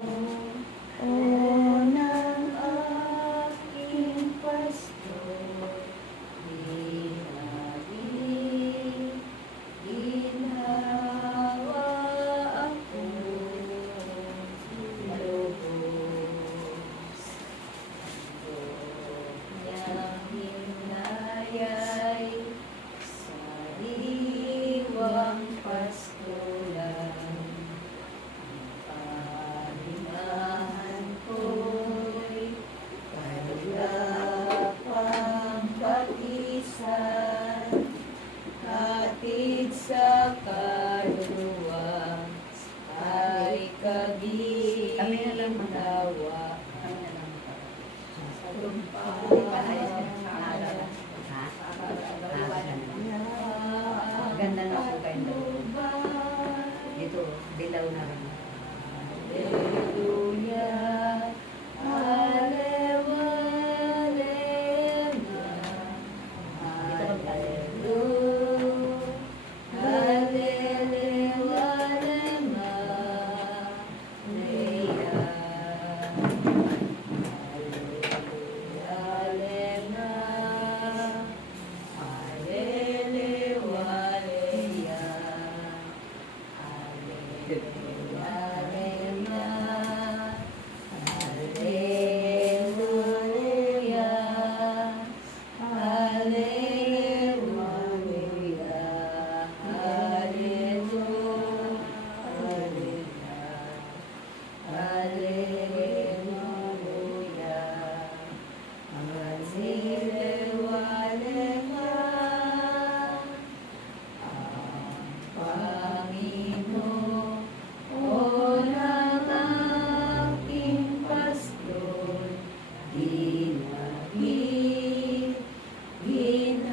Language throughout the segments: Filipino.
O ng aking pastor, ginawa ako lubos. Niyang hinayay, sariwang pastoran. Pahingahan ko'y kalapang batisan, hatid sa kaluluwa ay kaginhawa. Sa Ganda na po kayo. Dito, dilaw na rin. Hallelujah, Hallelujah, Hallelujah,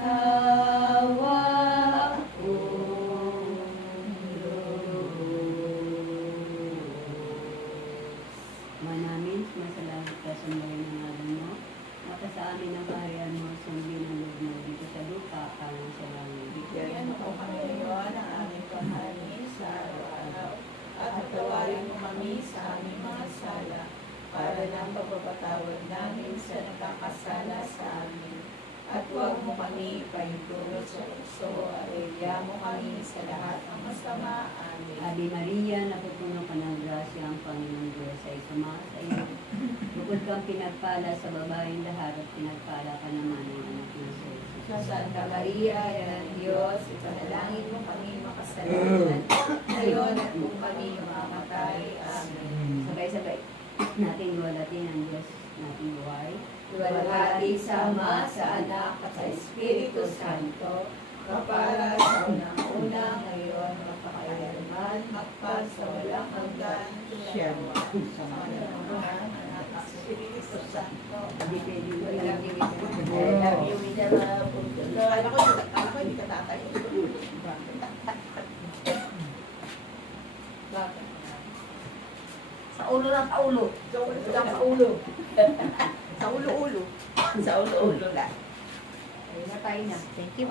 Ginhawa akong Manamin, sumasalamat ka sa mga nangalan mo. Mata sa amin ang kaharian mo, sundin ang loob mo dito sa lupa, parang sa langit. bigyan mo kami ngayon ang aming kahanin sa araw-araw at patawarin mo kami sa aming mga sala para ng pagpapatawad namin sa nagkakasala sa amin. At huwag mo kami pahintulot sa tukso at iya mo kami sa lahat ng masama. Amen. Ave Maria, napupuno ka ng grasya, ang Panginoon Diyos ay sumasa sa iyo. Bukod kang pinagpala sa babaeng lahat at pinagpala ka naman ng anak ng Jesus. Santa Maria, Ina ng Diyos, ipanalangin mo kami makasalanan ngayon at kung kami mamamatay. Amen. Sabay-sabay natin iwalatin ang Diyos nating buhay. Luwalhati sa Ama, sa Anak, at sa Espiritu Santo, kapara sa unang-una, ngayon, magpakailanman, magpas sa walang hanggan. Amen. Sa Ama, Anak, at sa Espiritu Santo. Hindi pwede mo I lang. love you with the love of the Lord. Ako hindi ka tatay. Bakit? Sa ulo lang, sa ulo. Sa ulo lang, sa ulo. Sa ulo-ulo. Sa ulo-ulo lang. Ayun na tayo na. Thank you.